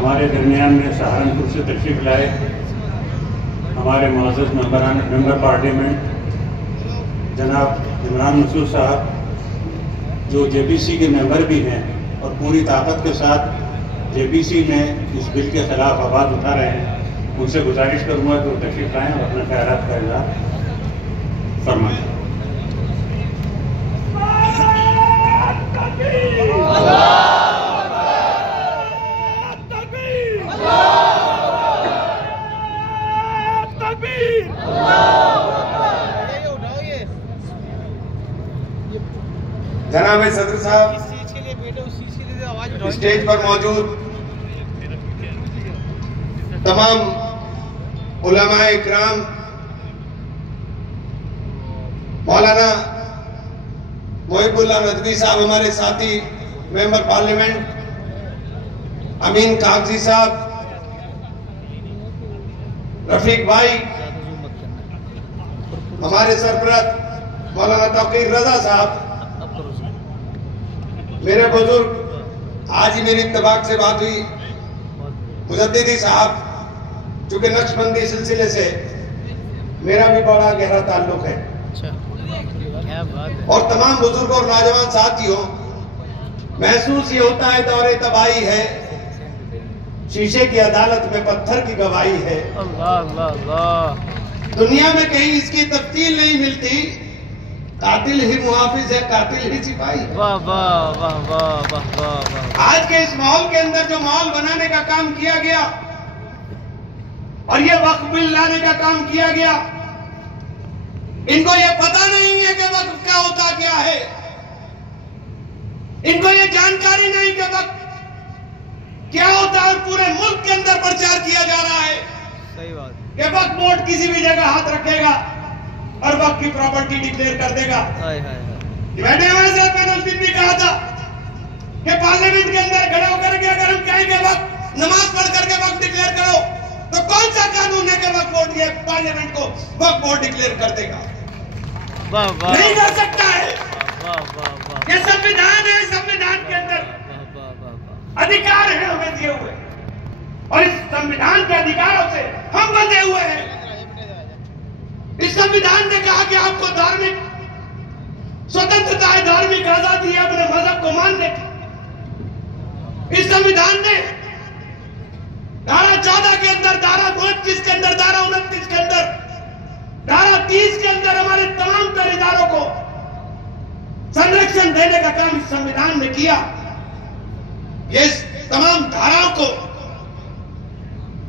हमारे दरमियान में सहारनपुर से तशरीफ़ लाए हमारे मुअज़्ज़ज़ मेंबर पार्लियामेंट जनाब इमरान मसूद साहब, जो जेपीसी के मेंबर भी हैं और पूरी ताकत के साथ जेपीसी में इस बिल के ख़िलाफ़ आवाज़ उठा रहे हैं, उनसे गुजारिश करूँगा कि वो तशरीफ़ लाएँ और अपने ख़यालात का इज़हार फरमाएँ। जनाब सदर साहब, स्टेज पर मौजूद तमाम उलमाए इकराम, मौलाना मोहिबुल्लाह नदवी साहब हमारे साथी मेंबर पार्लियामेंट, अमीन कागजी साहब, रफीक भाई, हमारे सरपरस्त मौलाना तौकीर रजा साहब, मेरे बुजुर्ग, आज ही मेरी इत्तफाक से बात हुई, मुजद्दिदी साहब, चूंकि नक्शबंदी सिलसिले से मेरा भी बड़ा गहरा ताल्लुक है, और तमाम बुजुर्गों और नौजवान साथियों, महसूस ये होता है दौरे तबाही है, शीशे की अदालत में पत्थर की गवाही है। अल्लाह अल्लाह अल्लाह। दुनिया में कहीं इसकी तफ्सील नहीं मिलती, कातिल ही मुहाफिज है, कातिल ही सिपाही। वाह वाह वाह वाह वाह वाह। आज के इस माहौल के अंदर जो माहौल बनाने का काम किया गया और ये वक्फ बिल लाने का काम किया गया, इनको ये पता नहीं है कि वक्फ क्या होता क्या है, इनको ये जानकारी नहीं कि वक्फ क्या होता है, और पूरे मुल्क के अंदर प्रचार किया जा रहा है। सही बात कि वक्फ बोर्ड किसी भी जगह हाथ रखेगा और वक्फ की प्रॉपर्टी डिक्लेयर कर देगा। बैठे हमारे साथ मैंने उस दिन भी कहा था कि पार्लियामेंट के अंदर खड़े होकर के अगर हम कहेंगे वक्त नमाज पढ़ करके वक्त डिक्लेयर करो, तो कौन सा कानून है कि वक्त बोर्ड ये पार्लियामेंट को वक्त बोर्ड डिक्लेयर कर देगा? नहीं कर सकता है। ये संविधान है, संविधान के अंदर अधिकार है हमें दिए हुए, और इस संविधान के अधिकारों से हम बंधे हुए हैं। इस संविधान ने कहा कि आपको धार्मिक स्वतंत्रता है, धार्मिक आजादी है अपने मजहब को मानने की। इस संविधान ने धारा 14 के अंदर, धारा 29 के अंदर, धारा 29 के अंदर, धारा 30 के अंदर हमारे तमाम तर इदारों को संरक्षण देने का काम इस संविधान ने किया। ये तमाम धाराओं को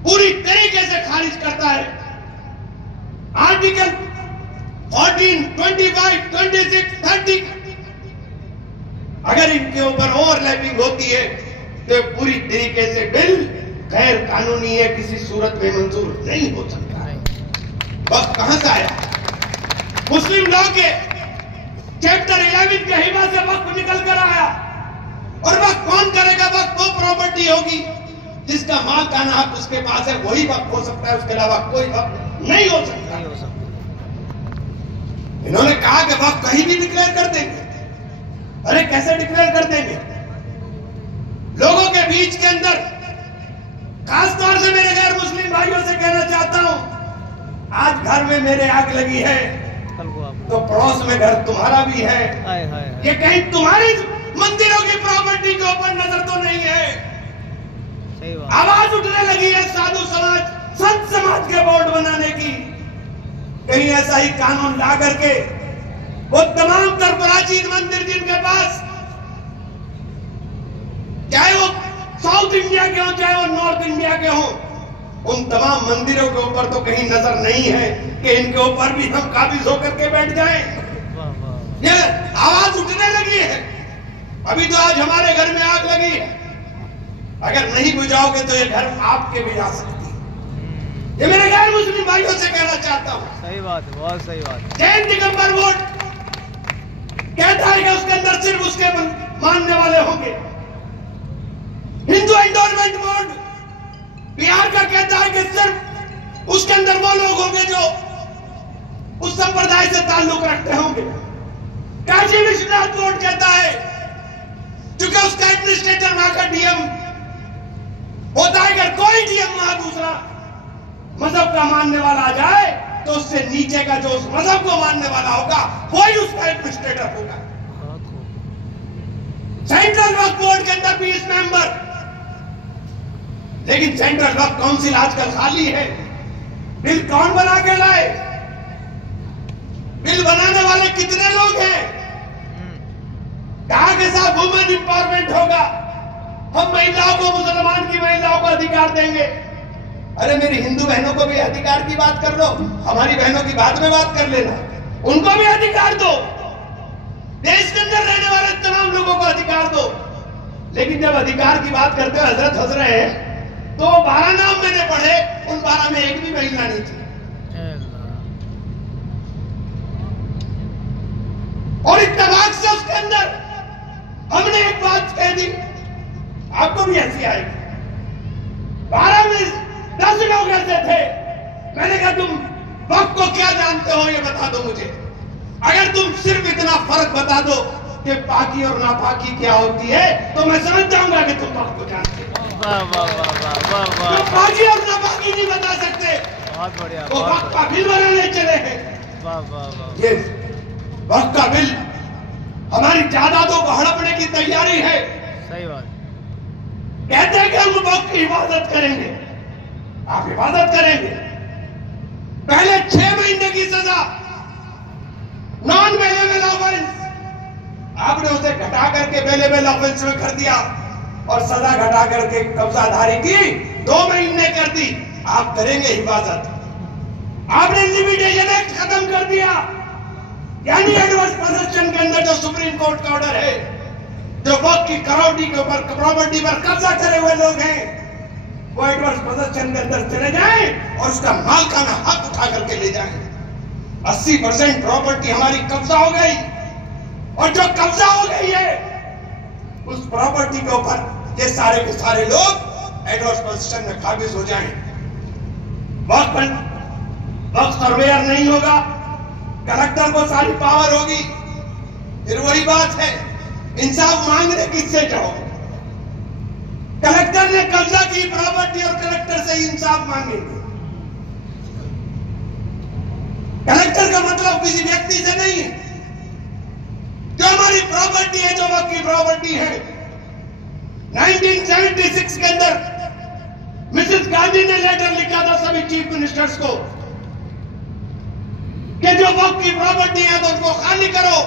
पूरी तरीके से खारिज करता है। आर्टिकल 14, 25, 26, 30 अगर इनके ऊपर ओवरलैपिंग होती है तो पूरी तरीके से बिल गैर कानूनी है, किसी सूरत में मंजूर नहीं हो सकता है। वक्त कहां से आया? मुस्लिम लॉ के चैप्टर 11 के हिबा से वक्त निकल कर आया, और वक्त कौन करेगा? वक्त वो प्रॉपर्टी होगी जिसका मालकाना हक उसके पास है, वही वक्त हो सकता है, उसके अलावा कोई वक्त नहीं हो सकता। इन्होंने कहा कि वक्त कहीं भी डिक्लेयर कर देंगे। अरे कैसे डिक्लेयर कर देंगे? लोगों के बीच के अंदर, खासतौर से मेरे गैर मुस्लिम भाइयों से कहना चाहता हूं, आज घर में मेरे आग लगी है तो पड़ोस में घर तुम्हारा भी है। ये कहीं तुम्हारी मंदिरों की प्रॉपर्टी के ऊपर नजर तो नहीं है? आवाज उठने लगी है साधु समाज, संत समाज के बोर्ड बनाने की। कहीं ऐसा ही कानून ला करके वो तमाम तर प्राचीन मंदिर जिनके पास, चाहे वो साउथ इंडिया के हो चाहे वो नॉर्थ इंडिया के हो, उन तमाम मंदिरों के ऊपर तो कहीं नजर नहीं है कि इनके ऊपर भी हम काबिज होकर के बैठ जाएं। ये आवाज उठने लगी है। अभी तो आज हमारे घर में आग लगी है, अगर नहीं बुझाओगे तो ये घर आपके भी जा सकती है। ये मेरे गैर मुस्लिम भाइयों से कहना चाहता हूँ। सही बात है, बहुत सही बात। जैन दिगंबर बोर्ड कहता है कि उसके अंदर सिर्फ उसके मानने वाले होंगे। हिंदू एंडोर्समेंट बोर्ड बिहार का कहता है कि सिर्फ उसके अंदर वो लोग होंगे जो उस संप्रदाय से ताल्लुक रखते होंगे। काशी विश्वनाथ बोर्ड कहता है, क्योंकि उसका एडमिनिस्ट्रेटर वहां का डीएम होता है अगर कोई डीएम वहां दूसरा मजहब का मानने वाला आ जाए तो उससे नीचे का जो उस मजहब को मानने वाला होगा वही उसका एडमिनिस्ट्रेटर होगा। सेंट्रल वक्फ बोर्ड के अंदर 20 मेंबर, लेकिन सेंट्रल वक्फ काउंसिल आजकल खाली है। बिल कौन बना के लाए? बिल बनाने वाले कितने लोग हैं? कहां के साथ वुमेन एम्पावरमेंट होगा? हम महिलाओं को, मुसलमान की महिलाओं को अधिकार देंगे। अरे मेरी हिंदू बहनों को भी अधिकार की बात कर लो, हमारी बहनों की बाद में बात कर लेना, उनको भी अधिकार दो। देश के अंदर रहने वाले तमाम लोगों को अधिकार दो। लेकिन जब अधिकार की बात करते हो हजरत हंस रहे हैं, तो 12 नाम मैंने पढ़े, उन 12 में एक भी महिला नहीं थी। और इत्तेफाक से उसके अंदर हमने एक बात कह दी, आपको भी हंसी आएगी। 12 में 10 लोग ऐसे थे, मैंने कहा तुम वक्त को क्या जानते हो ये बता दो मुझे। अगर तुम सिर्फ इतना फर्क बता दो कि पाकी और नापाकी क्या होती है तो मैं समझ जाऊंगा कि तुम वक्त को जानते हो। तो पाकी और नापाकी नहीं बता सकते, बहुत बढ़िया, वो वक्त का बिल बनाने चले हैं। ये वक्त का बिल हमारी जायदादों को हड़पने की तैयारी है। सही बात। कहते हैं कि हम वक्त की हिफाजत करेंगे। आप हिफाजत करेंगे, पहले 6 महीने की सजा नॉन बेलेबल ऑफेंस, आपने उसे घटा करके बेलेबल ऑफेंस में कर दिया और सजा घटा करके कब्जाधारी की 2 महीने कर दी। आप करेंगे हिफाजत। आपने लिमिटेशन एक्ट खत्म कर दिया, यानी एडवर्स पोजेशन के अंदर जो सुप्रीम कोर्ट का ऑर्डर है, जो वक्त की प्रॉपर्टी के ऊपर, प्रॉपर्टी पर कब्जा करे हुए लोग हैं, वो एडवर्स पोजेशन के अंदर चले जाएं और उसका मालिकाना हक उठा करके ले जाएं। 80% प्रॉपर्टी हमारी कब्जा हो गई, और जो कब्जा हो गई है उस प्रॉपर्टी के ऊपर ये सारे के सारे लोग एडवर्स पोजीशन में काबिज हो जाएं। वक्त सर्वेयर नहीं होगा, कलेक्टर को सारी पावर होगी। फिर वही बात है, इंसाफ मांगने किससे जाओ? कलेक्टर ने कब्जा की प्रॉपर्टी और कलेक्टर से इंसाफ मांगेंगे। कलेक्टर का मतलब किसी व्यक्ति से नहीं है। जो हमारी प्रॉपर्टी है, जो वक्त की प्रॉपर्टी है, 1976 के अंदर मिसेस गांधी ने लेटर लिखा था सभी चीफ मिनिस्टर्स को कि जो वक्त की प्रॉपर्टी है तो उनको खाली करो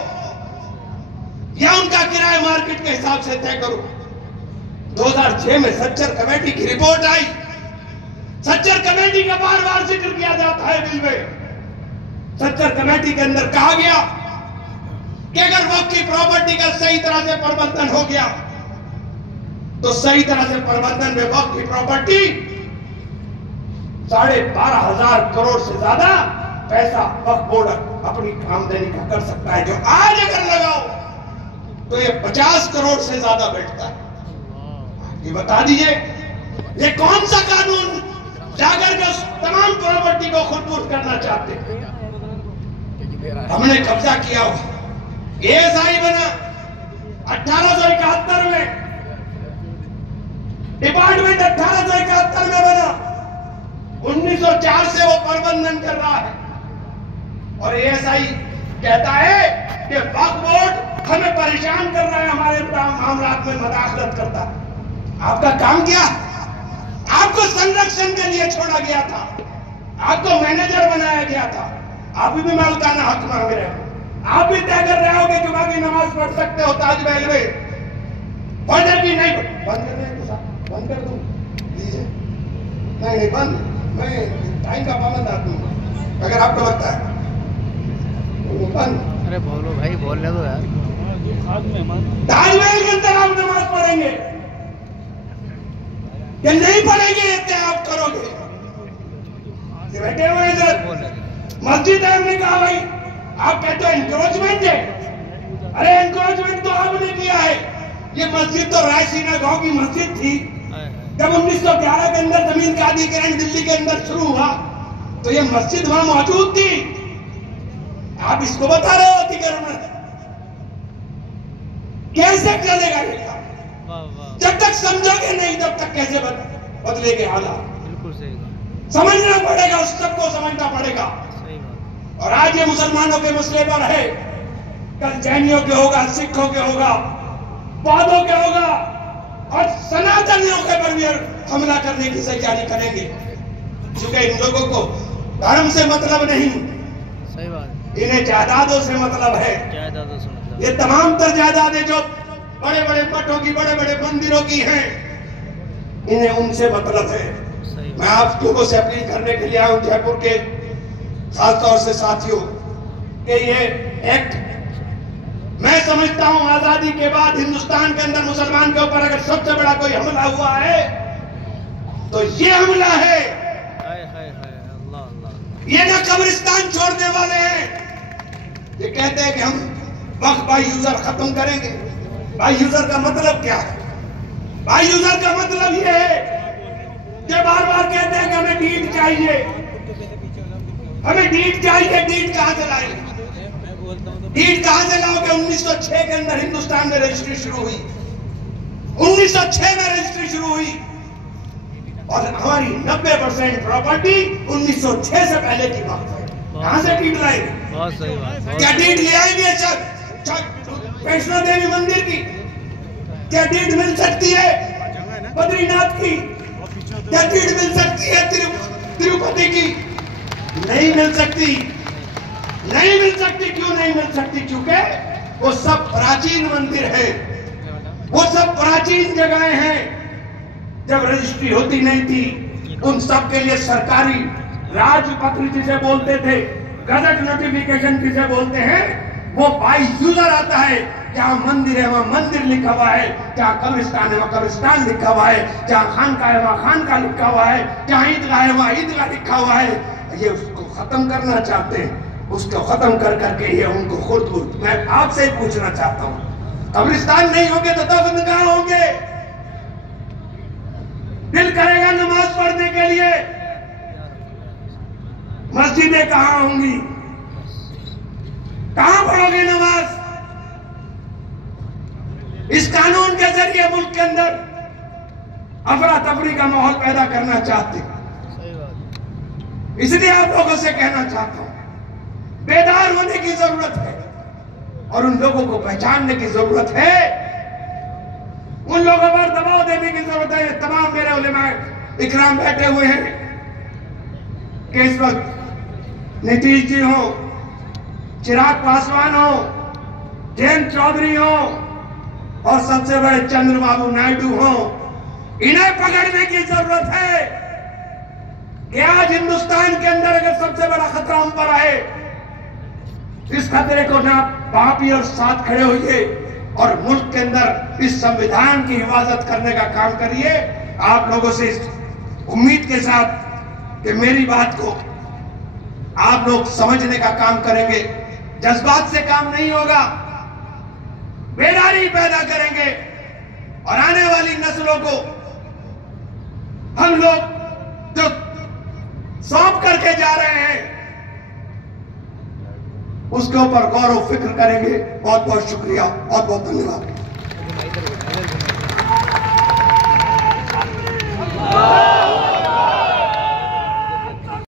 या उनका किराया मार्केट के हिसाब से तय करो। 2006 में सच्चर कमेटी की रिपोर्ट आई। सच्चर कमेटी का बार बार जिक्र किया जाता है बिल में। सच्चर कमेटी के अंदर कहा गया कि अगर वक्त की प्रॉपर्टी का सही तरह से प्रबंधन हो गया तो सही तरह से प्रबंधन में वक्त की प्रॉपर्टी 12,500 करोड़ से ज्यादा पैसा वक्फ बोर्ड अपनी आमदनी का कर सकता है। जो आज अगर लगाओ तो ये 50 करोड़ से ज्यादा बैठता है। ये बता दीजिए, ये कौन सा कानून जाकर के उस तमाम प्रॉपर्टी को खुदबुद करना चाहते हैं? हमने कब्जा किया हुआ एएसआई बना 1871 में, डिपार्टमेंट 1871 में बना, 1904 से वो प्रबंधन कर रहा है। और एएसआई कहता है कि वक्फ बोर्ड हमें परेशान कर रहा है, हमारे मामलात में मदाखलत करता है। आपका काम क्या? आपको संरक्षण के लिए छोड़ा गया था, आपको मैनेजर बनाया गया था, आप भी मालिकाना हक मांग रहे हो। आप भी तय कर रहे हो कि जुमा की नमाज पढ़ सकते हो ताजमहल में, पढ़ने की नहीं, बंद कर दें, बंद कर दूं, लीजिए, नहीं बंद, मैं टाइम का पाबंद आदमी हूं, अगर आपको लगता है बंद। अरे बोलो भाई, बोलने दो यार। ताजमहल के अंदर आप नमाज पढ़ेंगे या नहीं पढ़ेंगे, ये तय आप करोगे। बैठे हुए इधर मस्जिद है, हमने कहा भाई आप कहते हो एनक्रोचमेंट है। अरे एनक्रोचमेंट तो आपने किया है। ये मस्जिद तो रायसीना गांव की मस्जिद थी। जब 1911 के अंदर जमीन का अधिग्रहण दिल्ली के अंदर शुरू हुआ तो ये मस्जिद वहां मौजूद थी। आप इसको बता रहे हो अधिग्रहण? कैसे चलेगा ये काम? जब तक समझोगे नहीं तब तक कैसे बदलेंगे हालात। बिल्कुल सही बात। समझना पड़ेगा, उस सबको समझना पड़ेगा। सही बात। और आज ये मुसलमानों के मसले पर है, कल जैनियों के होगा, सिखों के होगा, बौद्धों के होगा और सनातनियों के पर भी हमला करने की तैयारी करेंगे, क्योंकि इन लोगों को धर्म से मतलब नहीं, सही बात। इन्हें जायदादों से मतलब है। जायदादों से मतलब। ये तमाम तर जायदादें जो बड़े बड़े मठों की, बड़े बड़े मंदिरों की हैं, इन्हें उनसे मतलब है। सही मैं आप लोगों से अपील करने के लिए आया हूं, जयपुर के खासतौर से साथियों, कि ये एक्ट मैं समझता हूं आजादी के बाद हिंदुस्तान के अंदर मुसलमान के ऊपर अगर सबसे बड़ा कोई हमला हुआ है तो ये हमला है। हाय हाय हाय, अल्लाह अल्लाह। ये ना कब्रिस्तान छोड़ने वाले हैं, ये कहते हैं कि हम वक्त बाई यूजर खत्म करेंगे। बाई यूजर का मतलब क्या है? बाई यूजर का मतलब ये है कि बार बार कहते हैं कि हमें डीड चाहिए, हमें डीड चाहिए। डीड कहां से लाएंगे? डीड कहां से लाओगे? 1906 के अंदर हिंदुस्तान में रजिस्ट्री शुरू हुई, 1906 में रजिस्ट्री शुरू हुई और हमारी 90% प्रॉपर्टी 1906 से पहले की बात है। कहां से डीड लाएंगे? बहुत सही बात। क्या डीड ले आएंगे वैष्णो देवी मंदिर की? क्या डीड मिल सकती है बद्रीनाथ की? क्या डीड मिल सकती है तिरुपति की? नहीं मिल सकती, नहीं मिल सकती। क्यों नहीं मिल सकती? क्योंकि वो सब प्राचीन मंदिर है, वो सब प्राचीन जगहें हैं। जब रजिस्ट्री होती नहीं थी, उन सब के लिए सरकारी राजपत्र जिसे बोलते थे, गजट नोटिफिकेशन जिसे बोलते हैं, वो बाई यूजर आता है। जहां मंदिर है वहां मंदिर लिखा हुआ है, जहां कब्रिस्तान है वहां कब्रिस्तान लिखा हुआ है, जहां खानका है वहां खानका लिखा हुआ है, जहां ईदगाह है वहां ईदगाह लिखा हुआ है। ये उसको खत्म करना चाहते हैं, उसको खत्म कर करके ये उनको खुद मैं आपसे पूछना चाहता हूं, कब्रिस्तान नहीं होंगे तो दफन कहां होंगे? दिल करेगा नमाज पढ़ने के लिए, मस्जिदें कहां होंगी? कहां पढ़ोगे नमाज? इस कानून के जरिए मुल्क के अंदर अफरा तफरी का माहौल पैदा करना चाहते हैं। इसलिए आप लोगों से कहना चाहता हूं, बेदार होने की जरूरत है और उन लोगों को पहचानने की जरूरत है, उन लोगों पर दबाव देने की जरूरत है। तमाम मेरे उलेमा इकराम बैठे हुए हैं कि इस वक्त नीतीश जी हो, चिराग पासवान हो, जयंत चौधरी हो और सबसे बड़े चंद्रबाबू नायडू हो, इन्हें पकड़ने की जरूरत है कि आज हिंदुस्तान के अंदर अगर सबसे बड़ा खतरा हम पर आए, इस खतरे को ना पापी और साथ खड़े होइए और मुल्क के अंदर इस संविधान की हिफाजत करने का काम करिए। आप लोगों से इस उम्मीद के साथ कि मेरी बात को आप लोग समझने का काम करेंगे, जज्बात से काम नहीं होगा, बेदारी पैदा करेंगे और आने वाली नस्लों को हम लोग जो सौंप करके जा रहे हैं उसके ऊपर गौर और फिक्र करेंगे। बहुत बहुत शुक्रिया, बहुत बहुत धन्यवाद।